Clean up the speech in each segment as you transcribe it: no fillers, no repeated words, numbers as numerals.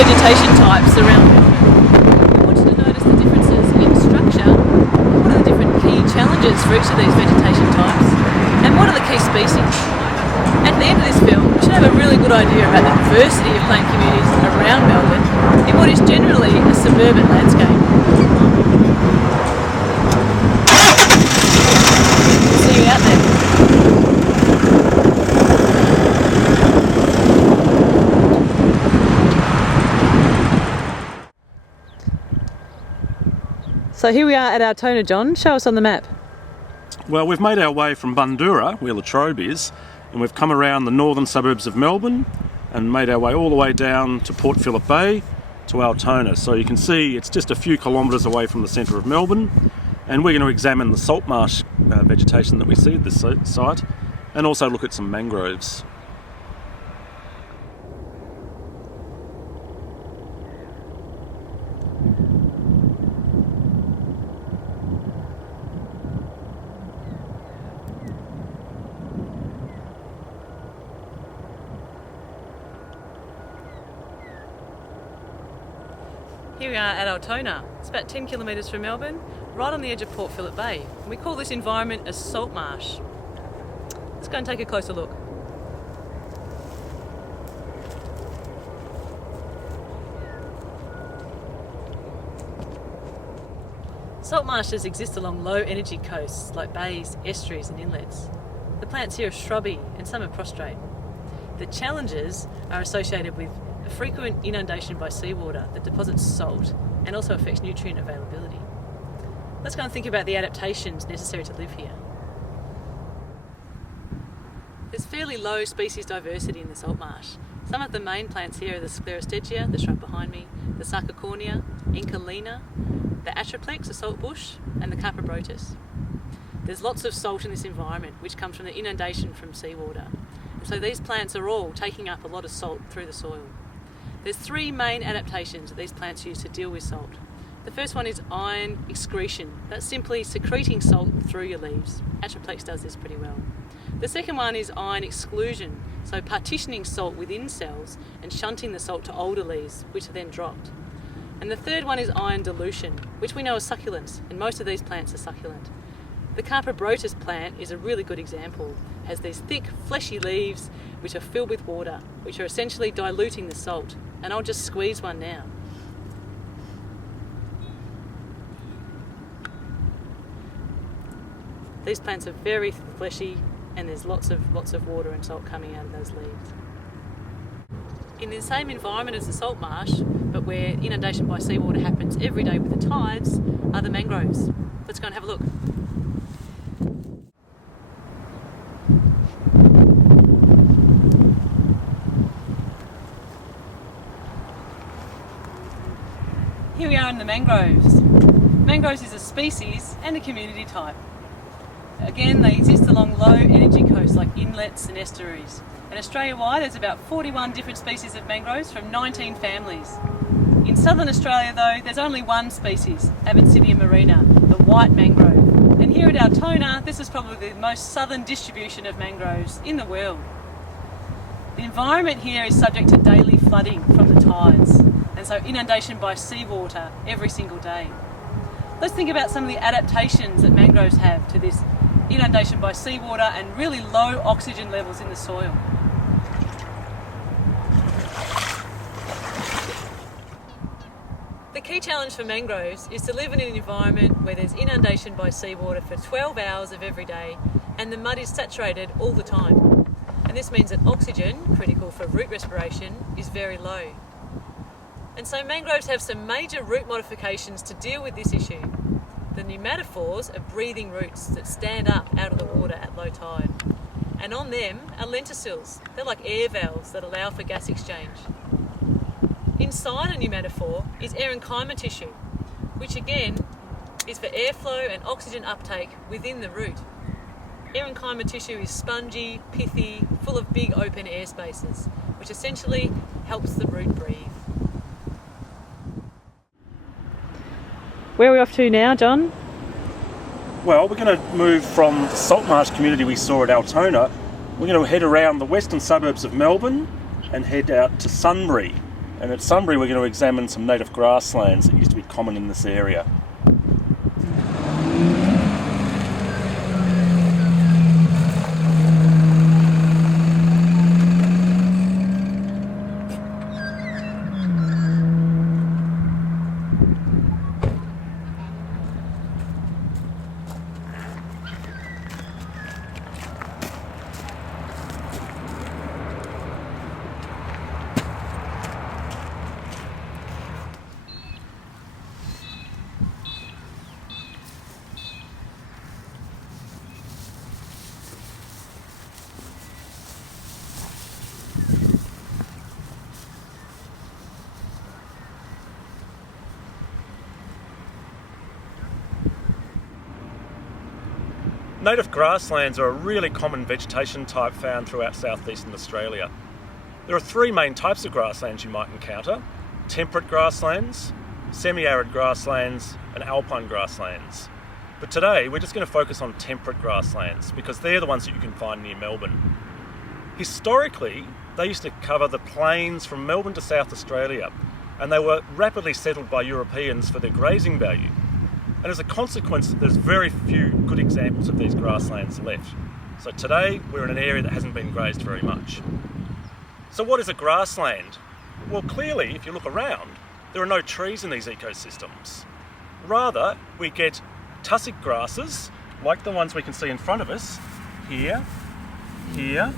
vegetation types around Melbourne. I want you to notice the differences in structure. What are the different key challenges for each of these vegetation types? And what are the key species? At the end of this film, we should have a really good idea about the diversity of plant communities around Melbourne in what is generally a suburban landscape. See you out there. So here we are at Altona, John. Show us on the map. Well, we've made our way from Bundoora, where Latrobe is, and we've come around the northern suburbs of Melbourne and made our way all the way down to Port Phillip Bay to Altona. So you can see it's just a few kilometres away from the centre of Melbourne, and we're going to examine the salt marsh vegetation that we see at this site and also look at some mangroves. Here we are at Altona. It's about 10 kilometres from Melbourne, right on the edge of Port Phillip Bay. And we call this environment a salt marsh. Let's go and take a closer look. Salt marshes exist along low energy coasts like bays, estuaries and inlets. The plants here are shrubby and some are prostrate. The challenges are associated with a frequent inundation by seawater that deposits salt and also affects nutrient availability. Let's go and think about the adaptations necessary to live here. There's fairly low species diversity in the salt marsh. Some of the main plants here are the sclerophyll, the shrub behind me, the sarcocornia, Encalina, the atriplex, a salt bush, and the carpobrotus. There's lots of salt in this environment, which comes from the inundation from seawater. And so these plants are all taking up a lot of salt through the soil. There's three main adaptations that these plants use to deal with salt. The first one is iron excretion. That's simply secreting salt through your leaves. Atriplex does this pretty well. The second one is iron exclusion, so partitioning salt within cells and shunting the salt to older leaves, which are then dropped. And the third one is iron dilution, which we know is succulents, and most of these plants are succulent. The carpobrotus plant is a really good example. It has these thick, fleshy leaves which are filled with water, which are essentially diluting the salt. And I'll just squeeze one now. These plants are very fleshy and there's lots of water and salt coming out of those leaves. In the same environment as the salt marsh, but where inundation by seawater happens every day with the tides, are the mangroves. Let's go and have a look. Here we are in the mangroves. Mangroves is a species and a community type. Again, they exist along low energy coasts like inlets and estuaries. And Australia-wide, there's about 41 different species of mangroves from 19 families. In southern Australia though, there's only one species, Abiotic marina, the white mangrove. And here at Altona, this is probably the most southern distribution of mangroves in the world. The environment here is subject to daily flooding from the tides, and so inundation by seawater every single day. Let's think about some of the adaptations that mangroves have to this inundation by seawater and really low oxygen levels in the soil. The key challenge for mangroves is to live in an environment where there's inundation by seawater for 12 hours of every day and the mud is saturated all the time. And this means that oxygen, critical for root respiration, is very low. And so mangroves have some major root modifications to deal with this issue. The pneumatophores are breathing roots that stand up out of the water at low tide. And on them are lenticels. They're like air valves that allow for gas exchange. Inside a pneumatophore is aerenchyma tissue, which again is for airflow and oxygen uptake within the root. Aerenchyma tissue is spongy, pithy, full of big open air spaces, which essentially helps the root breathe. Where are we off to now, John? Well, we're going to move from the salt marsh community we saw at Altona. We're going to head around the western suburbs of Melbourne and head out to Sunbury. And at Sunbury we're going to examine some native grasslands that used to be common in this area. Native grasslands are a really common vegetation type found throughout southeastern Australia. There are three main types of grasslands you might encounter: temperate grasslands, semi-arid grasslands and alpine grasslands. But today we're just going to focus on temperate grasslands because they're the ones that you can find near Melbourne. Historically, they used to cover the plains from Melbourne to South Australia, and they were rapidly settled by Europeans for their grazing value. And as a consequence, there's very few good examples of these grasslands left. So today, we're in an area that hasn't been grazed very much. So what is a grassland? Well, clearly, if you look around, there are no trees in these ecosystems. Rather, we get tussock grasses, like the ones we can see in front of us, here, here,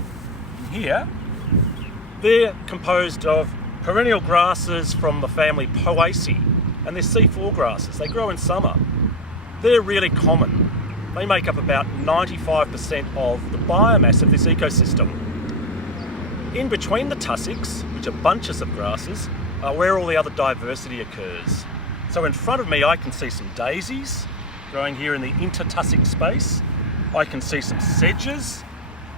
and here. They're composed of perennial grasses from the family Poaceae, and they're C4 grasses. They grow in summer. They're really common. They make up about 95% of the biomass of this ecosystem. In between the tussocks, which are bunches of grasses, are where all the other diversity occurs. So in front of me I can see some daisies growing here in the inter-tussock space. I can see some sedges,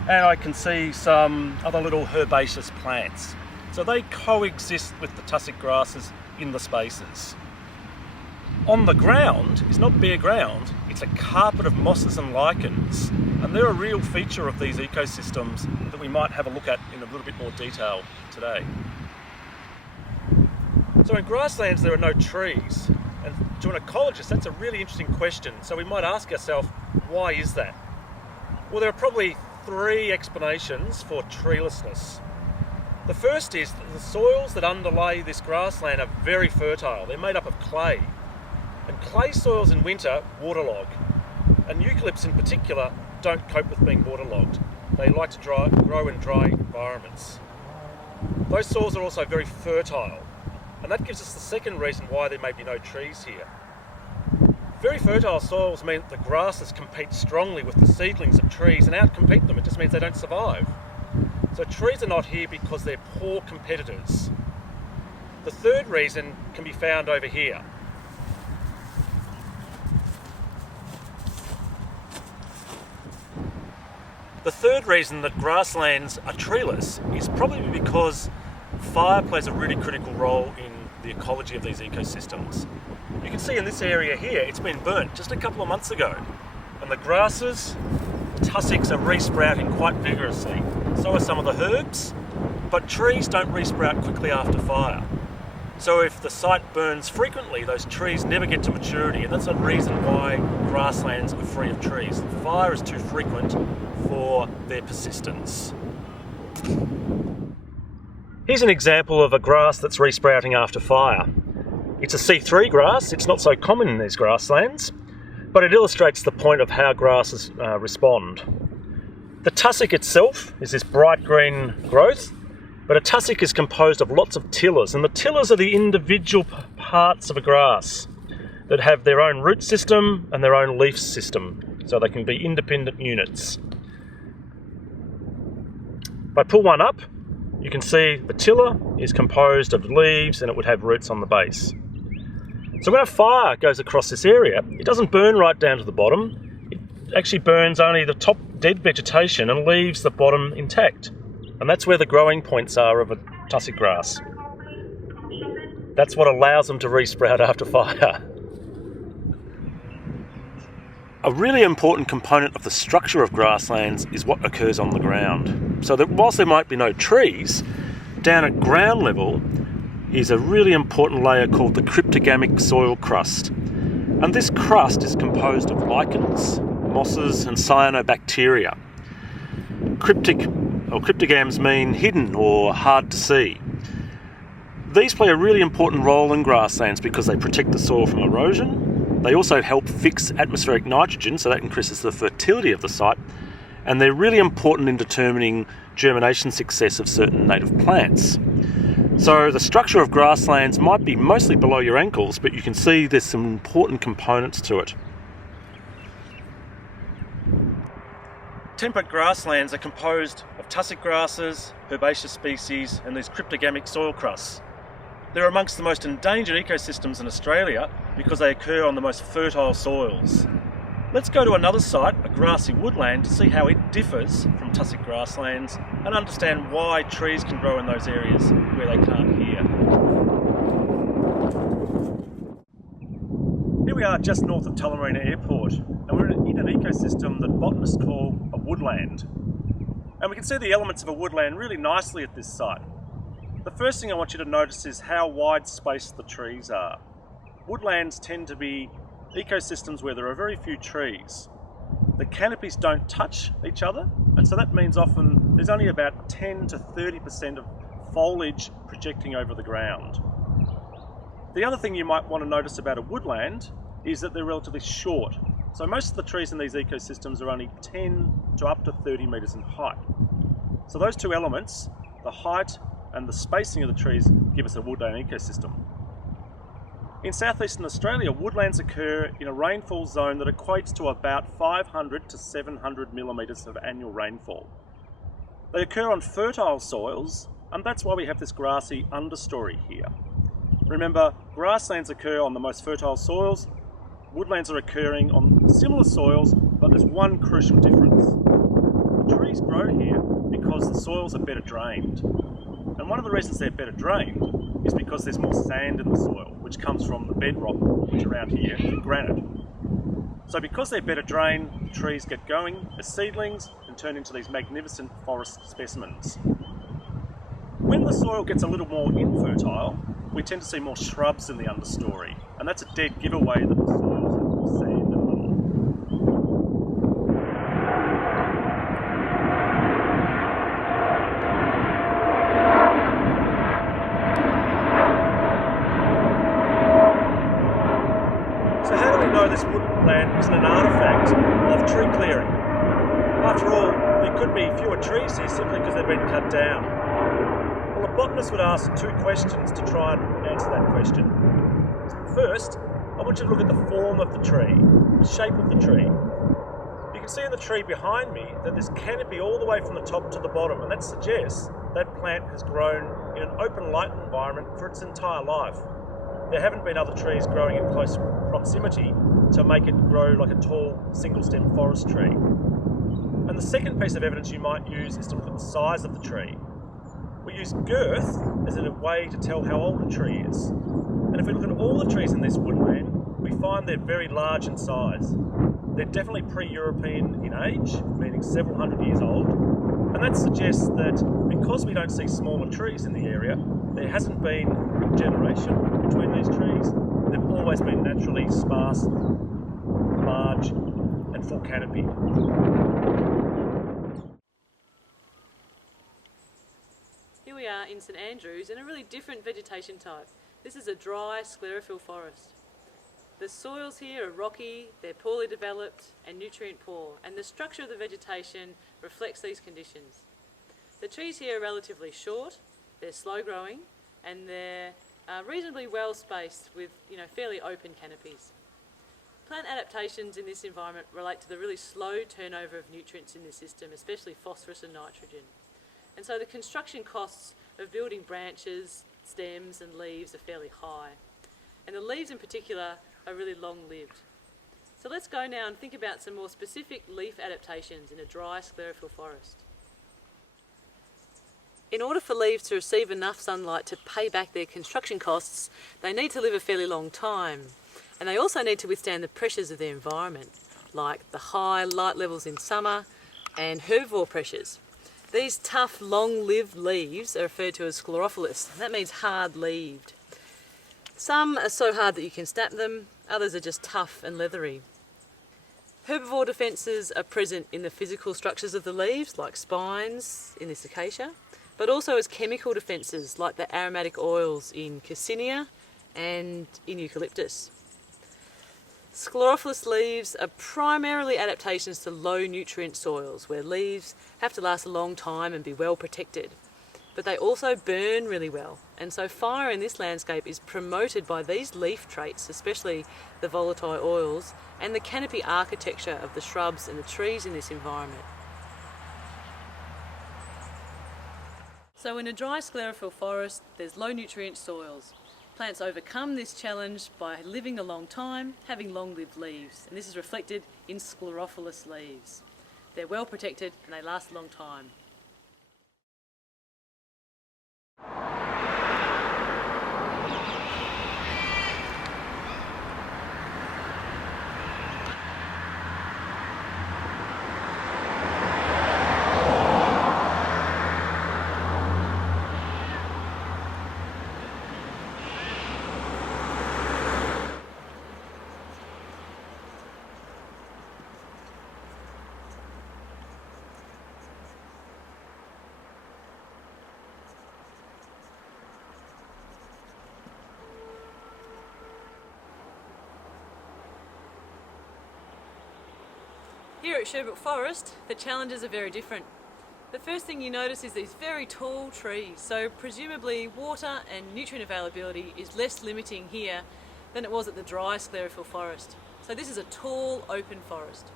and I can see some other little herbaceous plants. So they coexist with the tussock grasses in the spaces. On the ground is not bare ground, it's a carpet of mosses and lichens, and they're a real feature of these ecosystems that we might have a look at in a little bit more detail today. So in grasslands there are no trees, and to an ecologist that's a really interesting question. So we might ask ourselves, why is that? Well, there are probably three explanations for treelessness. The first is that the soils that underlay this grassland are very fertile. They're made up of clay. And clay soils in winter waterlog, and eucalypts in particular don't cope with being waterlogged. They like to grow in dry environments. Those soils are also very fertile, and that gives us the second reason why there may be no trees here. Very fertile soils mean that the grasses compete strongly with the seedlings of trees and outcompete them. It just means they don't survive. So trees are not here because they're poor competitors. The third reason can be found over here. The third reason that grasslands are treeless is probably because fire plays a really critical role in the ecology of these ecosystems. You can see in this area here, it's been burnt just a couple of months ago, and the grasses, tussocks are resprouting quite vigorously. So are some of the herbs, but trees don't resprout quickly after fire. So if the site burns frequently, those trees never get to maturity, and that's a reason why grasslands are free of trees. Fire is too frequent for their persistence. Here's an example of a grass that's resprouting after fire. It's a C3 grass. It's not so common in these grasslands, but it illustrates the point of how grasses respond. The tussock itself is this bright green growth, but a tussock is composed of lots of tillers, and the tillers are the individual parts of a grass that have their own root system and their own leaf system, so they can be independent units. If I pull one up, you can see the tiller is composed of leaves and it would have roots on the base. So when a fire goes across this area, it doesn't burn right down to the bottom. It actually burns only the top dead vegetation and leaves the bottom intact. And that's where the growing points are of a tussock grass. That's what allows them to resprout after fire. A really important component of the structure of grasslands is what occurs on the ground. So that whilst there might be no trees, down at ground level, is a really important layer called the cryptogamic soil crust. And this crust is composed of lichens, mosses and cyanobacteria. Cryptogams mean hidden or hard to see. These play a really important role in grasslands because they protect the soil from erosion. They also help fix atmospheric nitrogen, so that increases the fertility of the site. And they're really important in determining germination success of certain native plants. So the structure of grasslands might be mostly below your ankles, but you can see there's some important components to it. Temperate grasslands are composed of tussock grasses, herbaceous species, and these cryptogamic soil crusts. They're amongst the most endangered ecosystems in Australia because they occur on the most fertile soils. Let's go to another site, a grassy woodland, to see how it differs from tussock grasslands and understand why trees can grow in those areas where they can't here. Here we are just north of Tullamarina Airport, and we're in an ecosystem that botanists call a woodland. And we can see the elements of a woodland really nicely at this site. The first thing I want you to notice is how wide spaced the trees are. Woodlands tend to be ecosystems where there are very few trees. The canopies don't touch each other, and so that means often there's only about 10 to 30% of foliage projecting over the ground. The other thing you might want to notice about a woodland is that they're relatively short. So most of the trees in these ecosystems are only 10 to up to 30 metres in height. So those two elements, the height and the spacing of the trees, give us a woodland ecosystem. In southeastern Australia, woodlands occur in a rainfall zone that equates to about 500 to 700 millimetres of annual rainfall. They occur on fertile soils, and that's why we have this grassy understory here. Remember, grasslands occur on the most fertile soils, woodlands are occurring on similar soils, but there's one crucial difference. The trees grow here because the soils are better drained. And one of the reasons they're better drained is because there's more sand in the soil, which comes from the bedrock, which around here is granite. So because they're better drained, trees get going as seedlings and turn into these magnificent forest specimens. When the soil gets a little more infertile, we tend to see more shrubs in the understory, and that's a dead giveaway that the soils have more sand in them. So how do we know this woodland isn't an artefact of tree clearing? After all, there could be fewer trees here simply because they've been cut down. Well, a botanist would ask two questions to try and answer that question. First, I want you to look at the form of the tree, the shape of the tree. You can see in the tree behind me that there's canopy all the way from the top to the bottom, and that suggests that plant has grown in an open light environment for its entire life. There haven't been other trees growing in close proximity to make it grow like a tall single-stem forest tree. And the second piece of evidence you might use is to look at the size of the tree. We use girth as a way to tell how old a tree is. And if we look at all the trees in this woodland, we find they're very large in size. They're definitely pre-European in age, meaning several hundred years old. And that suggests that because we don't see smaller trees in the area, there hasn't been generation between these trees. They've always been naturally sparse, large, and full canopied. Here we are in St Andrews in a really different vegetation type. This is a dry sclerophyll forest. The soils here are rocky, they're poorly developed and nutrient poor, and the structure of the vegetation reflects these conditions. The trees here are relatively short, they're slow growing, and they're reasonably well spaced with fairly open canopies. Plant adaptations in this environment relate to the really slow turnover of nutrients in the system, especially phosphorus and nitrogen. And so the construction costs of building branches, stems and leaves are fairly high. And the leaves in particular are really long-lived. So let's go now and think about some more specific leaf adaptations in a dry sclerophyll forest. In order for leaves to receive enough sunlight to pay back their construction costs, they need to live a fairly long time. And they also need to withstand the pressures of their environment, like the high light levels in summer and herbivore pressures. These tough, long-lived leaves are referred to as sclerophyllous. That means hard-leaved. Some are so hard that you can snap them, others are just tough and leathery. Herbivore defences are present in the physical structures of the leaves, like spines in this acacia, but also as chemical defences, like the aromatic oils in Cassinia and in eucalyptus. Sclerophyllous leaves are primarily adaptations to low nutrient soils, where leaves have to last a long time and be well protected. But they also burn really well, and so fire in this landscape is promoted by these leaf traits, especially the volatile oils, and the canopy architecture of the shrubs and the trees in this environment. So in a dry sclerophyll forest, there's low nutrient soils. Plants overcome this challenge by living a long time, having long-lived leaves, and this is reflected in sclerophyllous leaves. They're well protected and they last a long time. Here at Sherbrooke Forest, the challenges are very different. The first thing you notice is these very tall trees, so presumably water and nutrient availability is less limiting here than it was at the dry sclerophyll forest. So this is a tall, open forest.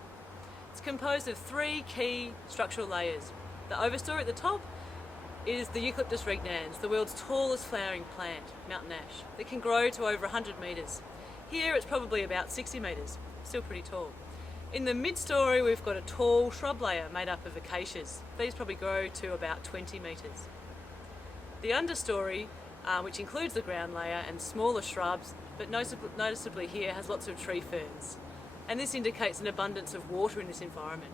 It's composed of three key structural layers. The overstory at the top is the Eucalyptus regnans, the world's tallest flowering plant, mountain ash. It can grow to over 100 metres. Here it's probably about 60 metres, still pretty tall. In the mid-story we've got a tall shrub layer made up of acacias. These probably grow to about 20 metres. The understory, which includes the ground layer and smaller shrubs, but noticeably here has lots of tree ferns. And this indicates an abundance of water in this environment.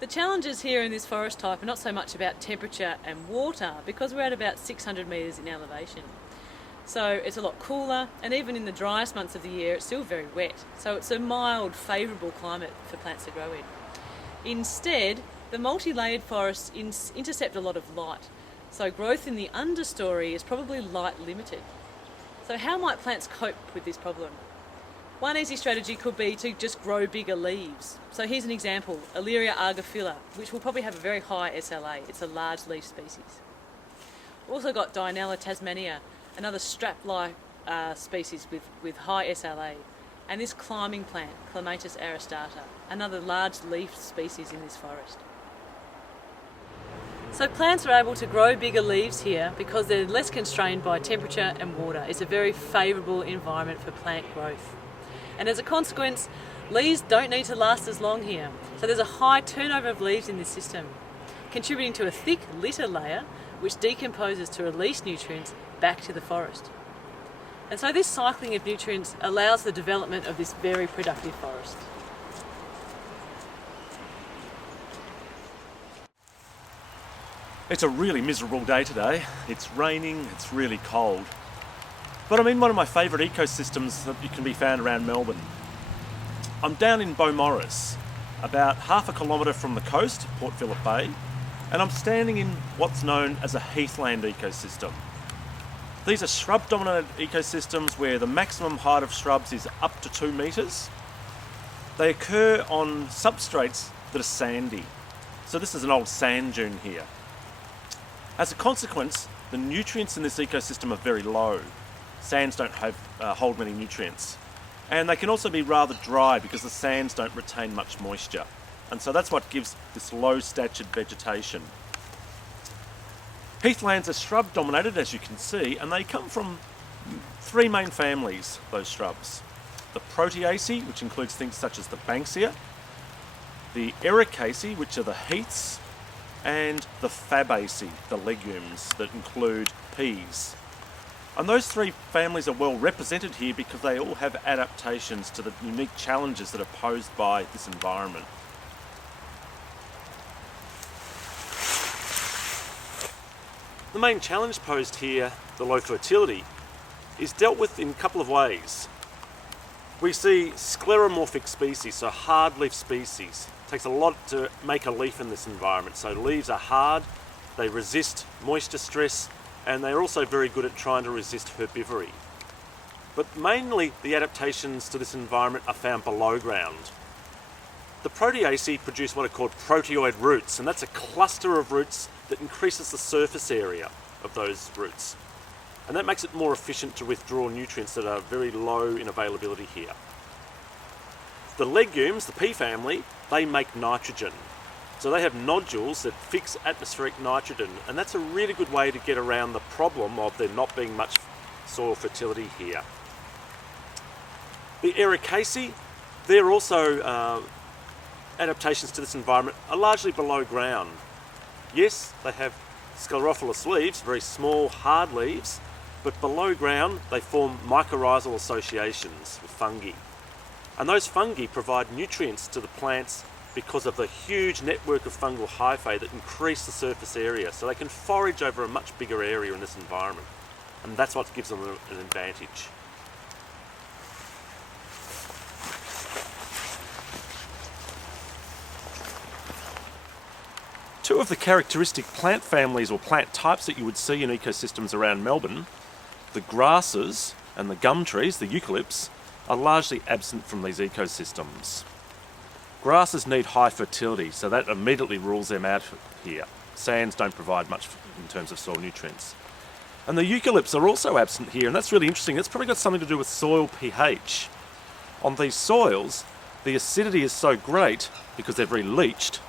The challenges here in this forest type are not so much about temperature and water, because we're at about 600 metres in elevation. So it's a lot cooler, and even in the driest months of the year it's still very wet. So it's a mild, favourable climate for plants to grow in. Instead, the multi-layered forests intercept a lot of light. So growth in the understory is probably light limited. So how might plants cope with this problem? One easy strategy could be to just grow bigger leaves. So here's an example, Aleria argophylla, which will probably have a very high SLA. It's a large leaf species. We've also got Dinella tasmania, another strap-like species with high SLA, and this climbing plant, Clematis aristata, another large leaf species in this forest. So plants are able to grow bigger leaves here because they're less constrained by temperature and water. It's a very favourable environment for plant growth. And as a consequence, leaves don't need to last as long here. So there's a high turnover of leaves in this system, contributing to a thick litter layer which decomposes to release nutrients back to the forest. And so this cycling of nutrients allows the development of this very productive forest. It's a really miserable day today. It's raining, it's really cold. But I'm in one of my favourite ecosystems that can be found around Melbourne. I'm down in Beaumaris, about half a kilometre from the coast, Port Phillip Bay, and I'm standing in what's known as a heathland ecosystem. These are shrub-dominated ecosystems where the maximum height of shrubs is up to 2 metres. They occur on substrates that are sandy. So this is an old sand dune here. As a consequence, the nutrients in this ecosystem are very low. Sands don't hold many nutrients. And they can also be rather dry because the sands don't retain much moisture. And so that's what gives this low-statured vegetation. Heathlands are shrub-dominated, as you can see, and they come from three main families, those shrubs. The Proteaceae, which includes things such as the Banksia, the Ericaceae, which are the heaths, and the Fabaceae, the legumes that include peas. And those three families are well represented here because they all have adaptations to the unique challenges that are posed by this environment. The main challenge posed here, the low fertility, is dealt with in a couple of ways. We see scleromorphic species, so hard leaf species. It takes a lot to make a leaf in this environment. So leaves are hard, they resist moisture stress, and they're also very good at trying to resist herbivory. But mainly the adaptations to this environment are found below ground. The Proteaceae produce what are called proteoid roots, and that's a cluster of roots that increases the surface area of those roots. And that makes it more efficient to withdraw nutrients that are very low in availability here. The legumes, the pea family, they make nitrogen. So they have nodules that fix atmospheric nitrogen, and that's a really good way to get around the problem of there not being much soil fertility here. The Ericaceae, they're also adaptations to this environment, are largely below ground. Yes, they have sclerophyllous leaves, very small hard leaves, but below ground they form mycorrhizal associations with fungi. And those fungi provide nutrients to the plants because of the huge network of fungal hyphae that increase the surface area, so they can forage over a much bigger area in this environment. And that's what gives them an advantage. Two of the characteristic plant families or plant types that you would see in ecosystems around Melbourne, the grasses and the gum trees, the eucalypts, are largely absent from these ecosystems. Grasses need high fertility, so that immediately rules them out here. Sands don't provide much in terms of soil nutrients. And the eucalypts are also absent here, and that's really interesting. It's probably got something to do with soil pH. On these soils, the acidity is so great, because they're very leached,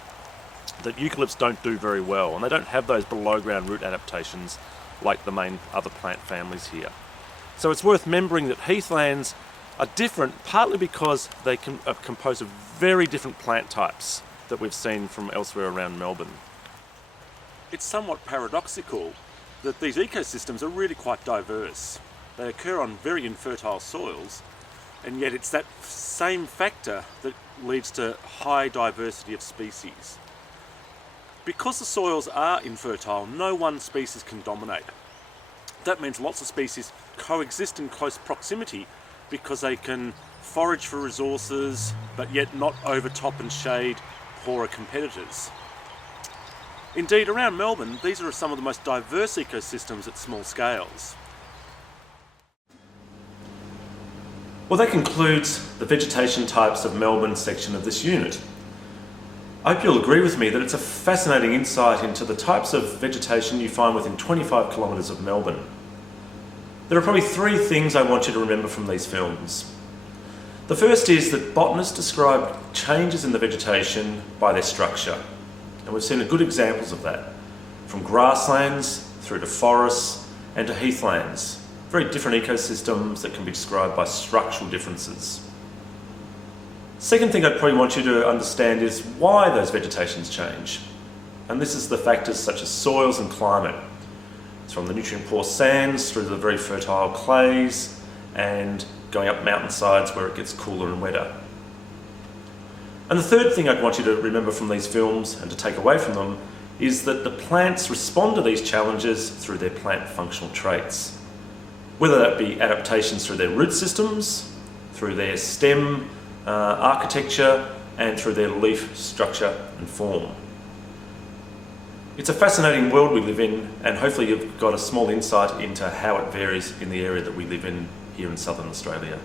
that eucalypts don't do very well, and they don't have those below ground root adaptations like the main other plant families here. So it's worth remembering that heathlands are different, partly because they are composed of very different plant types that we've seen from elsewhere around Melbourne. It's somewhat paradoxical that these ecosystems are really quite diverse. They occur on very infertile soils, and yet it's that same factor that leads to high diversity of species. Because the soils are infertile, no one species can dominate. That means lots of species coexist in close proximity because they can forage for resources, but yet not overtop and shade poorer competitors. Indeed, around Melbourne, these are some of the most diverse ecosystems at small scales. Well, that concludes the vegetation types of Melbourne section of this unit. I hope you'll agree with me that it's a fascinating insight into the types of vegetation you find within 25 kilometres of Melbourne. There are probably three things I want you to remember from these films. The first is that botanists describe changes in the vegetation by their structure, and we've seen good examples of that, from grasslands through to forests and to heathlands, very different ecosystems that can be described by structural differences. Second thing I'd probably want you to understand is why those vegetations change. And this is the factors such as soils and climate. It's from the nutrient-poor sands through to the very fertile clays and going up mountainsides where it gets cooler and wetter. And the third thing I'd want you to remember from these films and to take away from them is that the plants respond to these challenges through their plant functional traits. Whether that be adaptations through their root systems, through their stem architecture, and through their leaf structure and form. It's a fascinating world we live in, and hopefully you've got a small insight into how it varies in the area that we live in here in southern Australia.